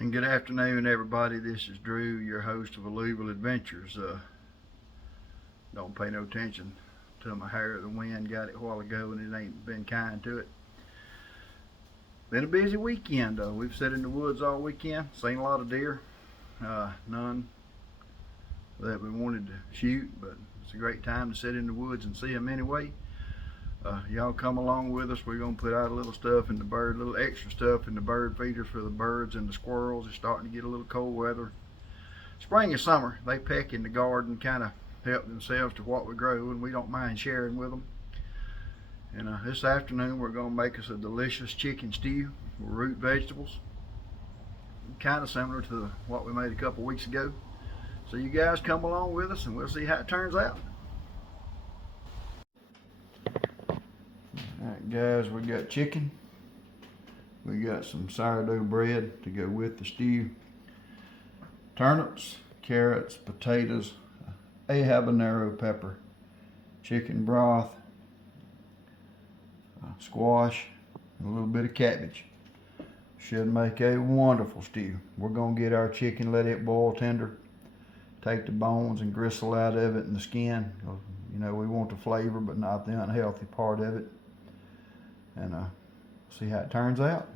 And good afternoon, everybody. This is Drew, your host of Louisville Adventures. Don't pay no attention to my hair. The wind got it a while ago and it ain't been kind to it. Been a busy weekend though. We've sat in the woods all weekend, seen a lot of deer. None that we wanted to shoot, but it's a great time to sit in the woods and see them anyway. Y'all come along with us. We're gonna put out a little stuff in the bird, little extra stuff in the bird feeders for the birds and the squirrels. It's starting to get a little cold weather. Spring and summer, they peck in the garden, kind of help themselves to what we grow, and we don't mind sharing with them. And this afternoon we're gonna make us a delicious chicken stew with root vegetables, kind of similar to what we made a couple weeks ago. So you guys come along with us and we'll see how it turns out. Alright guys, we got chicken, we got some sourdough bread to go with the stew, turnips, carrots, potatoes, a habanero pepper, chicken broth, squash, and a little bit of cabbage. Should make a wonderful stew. We're going to get our chicken, let it boil tender, take the bones and gristle out of it and the skin. You know, we want the flavor but not the unhealthy part of it. And see how it turns out.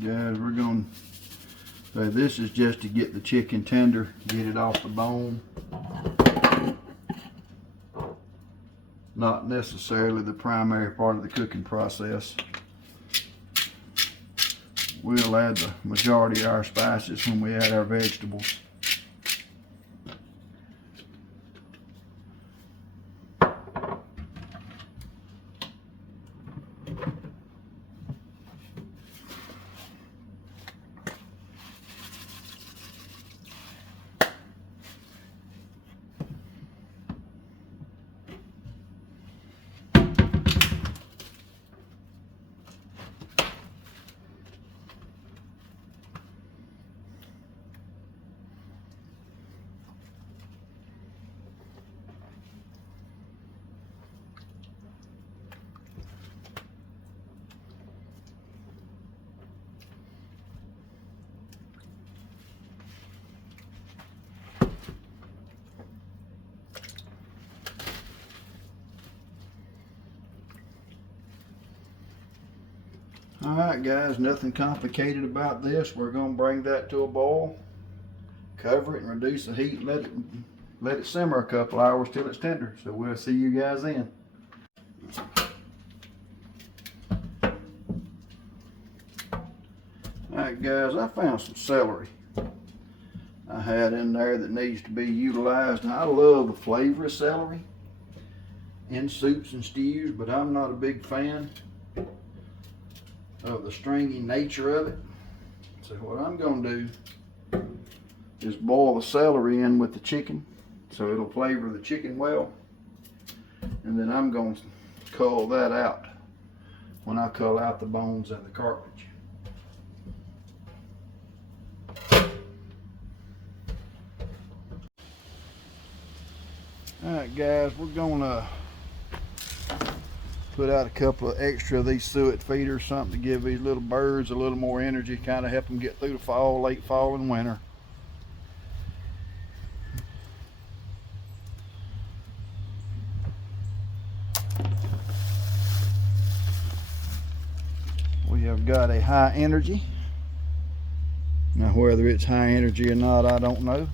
Guys, we're going to, this is just to get the chicken tender, get it off the bone. Not necessarily the primary part of the cooking process. We'll add the majority of our spices when we add our vegetables. Alright guys, nothing complicated about this. We're going to bring that to a boil, cover it and reduce the heat, let it simmer a couple hours till it's tender. So we'll see you guys then. Alright guys, I found some celery I had in there that needs to be utilized. Now, I love the flavor of celery in soups and stews, but I'm not a big fan of the stringy nature of it. So what I'm going to do is boil the celery in with the chicken so it'll flavor the chicken well, and then I'm going to cull that out when I cull out the bones and the cartilage. Alright guys, we're gonna put out a couple of extra of these suet feeders, something to give these little birds a little more energy, kind of help them get through the fall, late fall and winter. We have got a high energy. Now whether it's high energy or not, I don't know.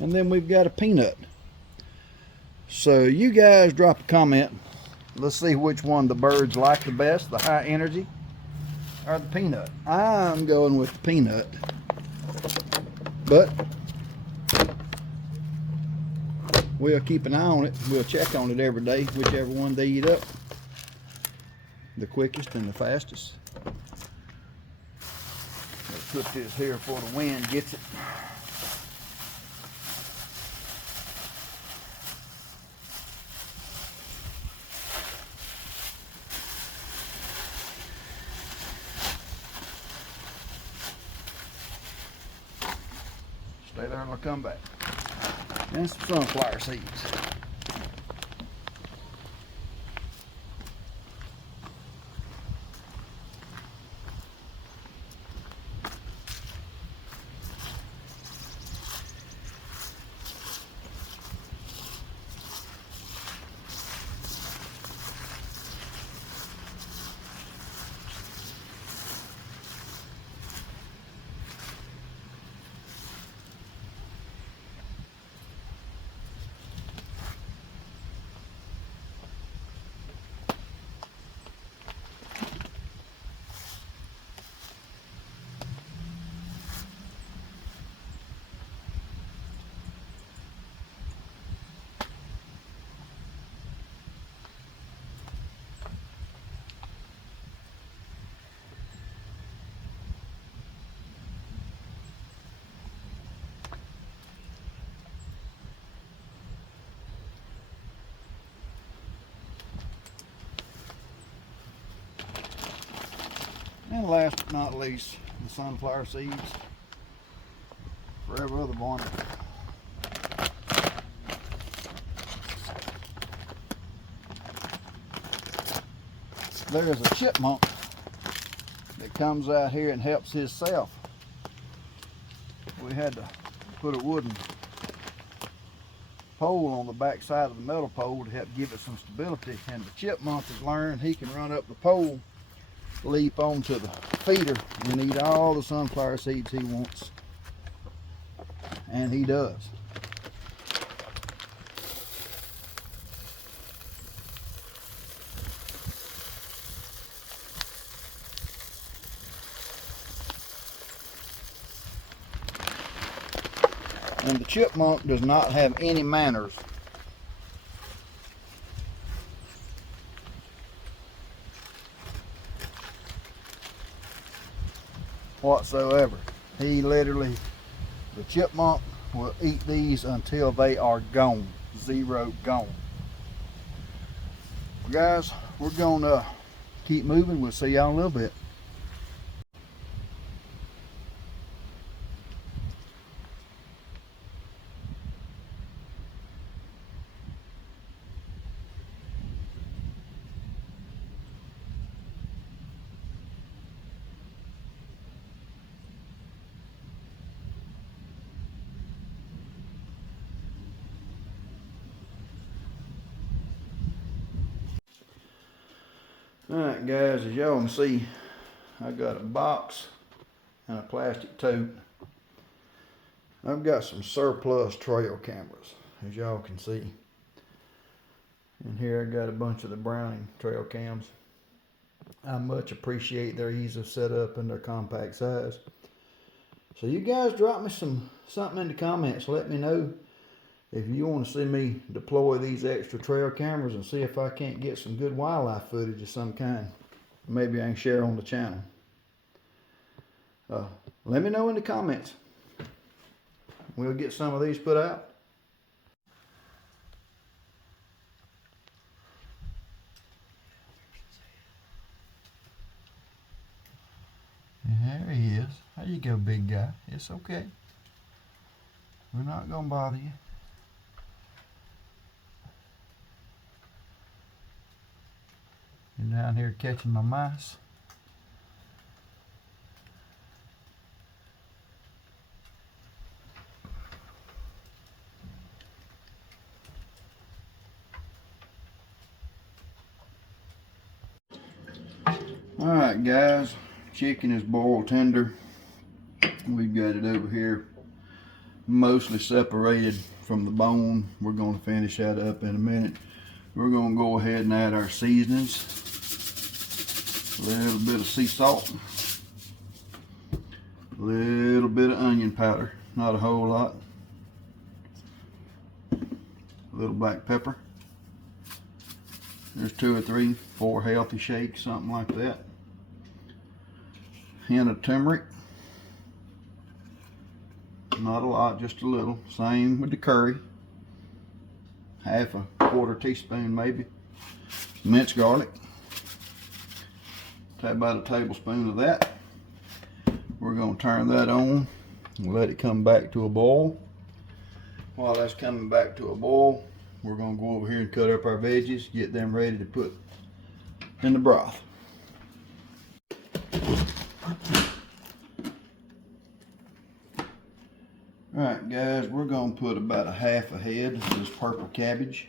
And then we've got a peanut. So you guys drop a comment. Let's see which one the birds like the best, the high energy or the peanut. I'm going with the peanut, but we'll keep an eye on it. We'll check on it every day, whichever one they eat up. the quickest and the fastest. Let's put this here before the wind gets it. Stay there and I'll come back. And some sunflower seeds. And last but not least, the sunflower seeds for every other morning. There's a chipmunk that comes out here and helps himself. We had to put a wooden pole on the back side of the metal pole to help give it some stability, and the chipmunk has learned he can run up the pole, leap onto the feeder, and eat all the sunflower seeds he wants. And he does. And the chipmunk does not have any manners. Whatsoever. He literally, the chipmunk will eat these until they are gone. Zero gone. Well, guys, we're gonna keep moving. We'll see y'all in a little bit. Alright guys, as y'all can see, I got a box and a plastic tote. I've got some surplus trail cameras, as y'all can see. And here I got a bunch of the Browning trail cams. I much appreciate their ease of setup and their compact size. So you guys drop me something in the comments. Let me know if you want to see me deploy these extra trail cameras and see if I can't get some good wildlife footage of some kind. Maybe I can share on the channel. Let me know in the comments. We'll get some of these put out. And there he is. There you go, big guy. It's okay. We're not gonna bother you. You're down here catching my mice. Alright guys, chicken is boiled tender. We've got it over here mostly separated from the bone. We're going to finish that up in a minute. We're going to go ahead and add our seasonings. A little bit of sea salt, a little bit of onion powder, not a whole lot, a little black pepper, There's 2 or 3, 4 healthy shakes, something like that. Hint of turmeric. Not a lot, just a little. Same with the curry. Half a quarter teaspoon maybe. Minced garlic. Take about a tablespoon of that. We're going to turn that on and let it come back to a boil. While that's coming back to a boil, we're going to go over here and cut up our veggies, get them ready to put in the broth. Alright guys, we're going to put about a half a head of this purple cabbage.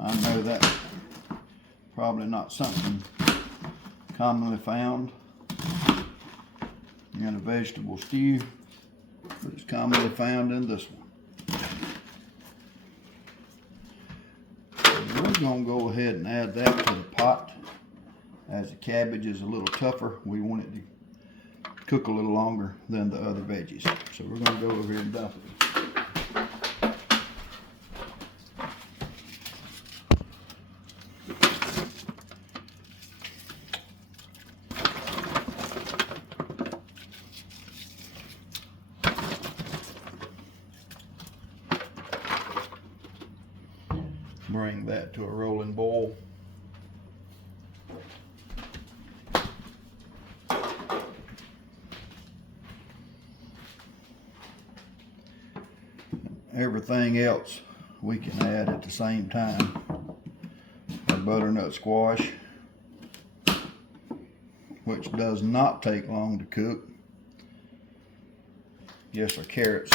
I know that's probably not something commonly found in a vegetable stew, but it's commonly found in this one. We're going to go ahead and add that to the pot. As the cabbage is a little tougher, we want it to cook a little longer than the other veggies. So we're going to go over here and dump it. Bring that to a rolling boil. Everything else we can add at the same time. Our butternut squash, which does not take long to cook. Yes, our carrots.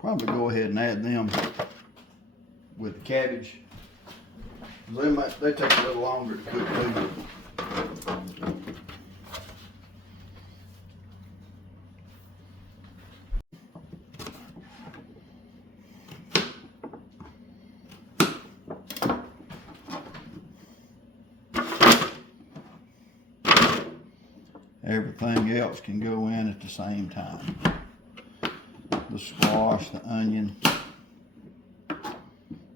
Probably go ahead and add them with the cabbage. They take a little longer to cook too. Everything else can go in at the same time. The squash, the onion,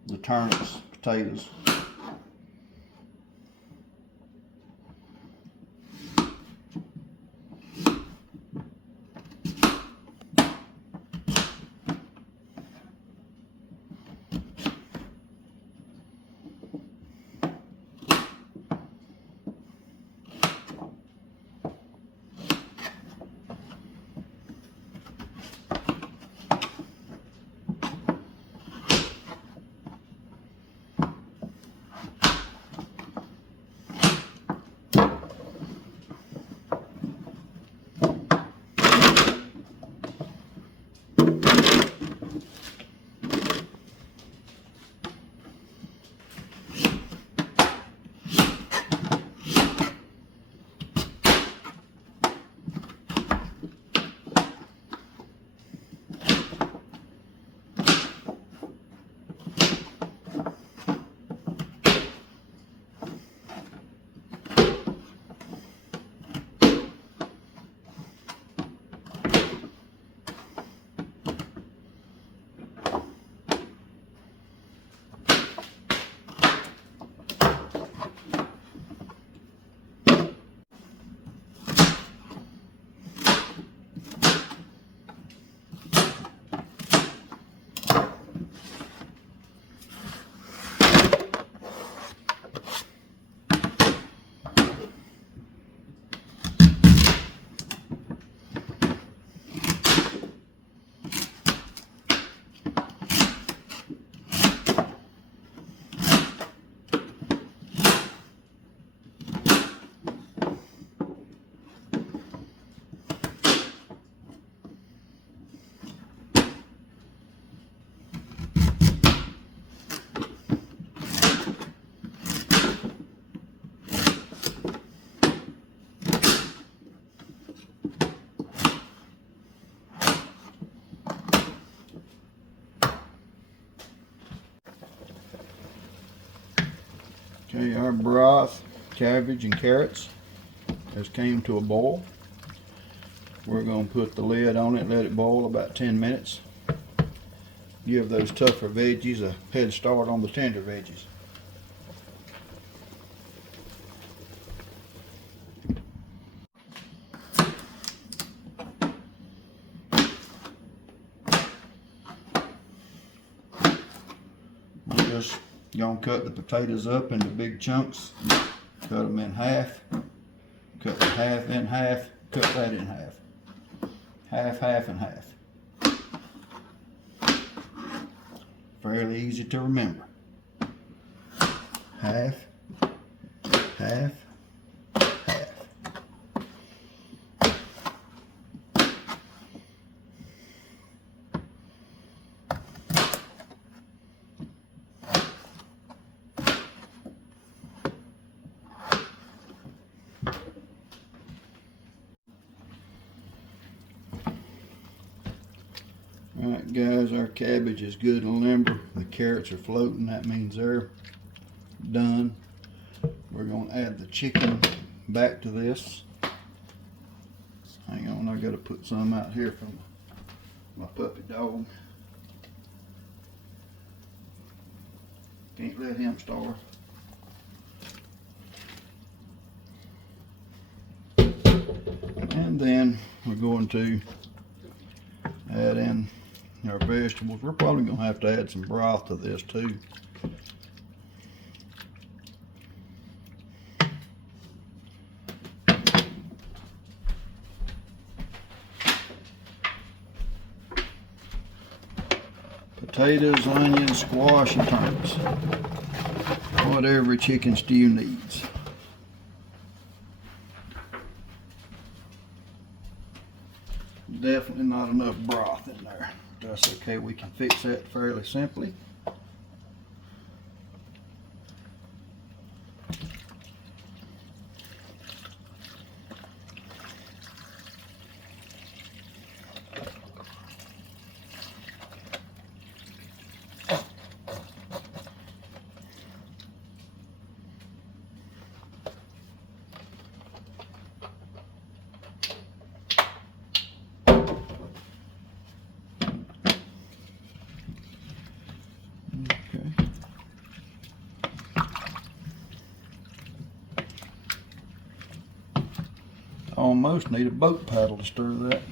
the turnips, potatoes. Okay, our broth, cabbage, and carrots has came to a boil. We're going to put the lid on it and let it boil about 10 minutes. Give those tougher veggies a head start on the tender veggies. We're just going to cut the potatoes up into big chunks. Cut them in half. Cut the half in half. Cut that in half. Half, half, and half. Fairly easy to remember. Half, half, half. Alright guys, our cabbage is good and limber. The carrots are floating, that means they're done. We're going to add the chicken back to this. Hang on, I got to put some out here from my puppy dog. Can't let him starve. And then we're going to add in our vegetables. We're probably going to have to add some broth to this too. Potatoes, onions, squash, and turnips. Whatever a chicken stew needs. Definitely not enough broth in there. That's okay, we can fix that fairly simply. Almost need a boat paddle to stir that.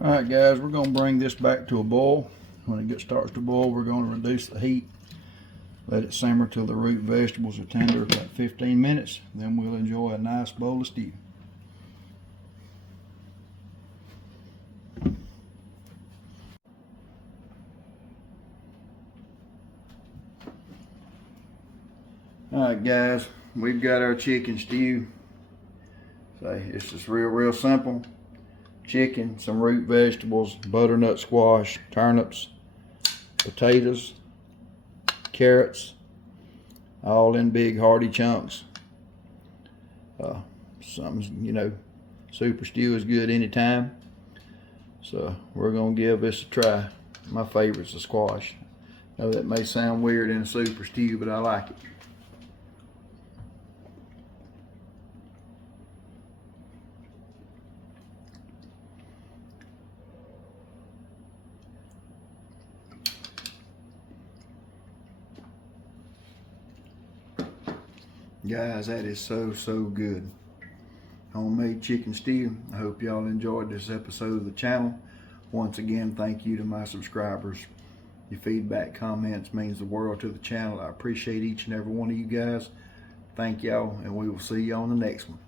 Alright guys, we're going to bring this back to a boil. When it starts to boil, we're going to reduce the heat. Let it simmer till the root vegetables are tender, about 15 minutes. Then we'll enjoy a nice bowl of stew. Alright guys, we've got our chicken stew. So it's just real simple. Chicken, some root vegetables, butternut squash, turnips, potatoes, carrots, all in big hearty chunks. Something, you know, super stew is good anytime. So we're gonna give this a try. My favorite's the squash. I know that may sound weird in a super stew, but I like it. Guys, that is so good. Homemade chicken stew. I hope y'all enjoyed this episode of the channel. Once again, thank you to my subscribers. Your feedback, comments means the world to the channel. I appreciate each and every one of you guys. Thank y'all, and we will see you on the next one.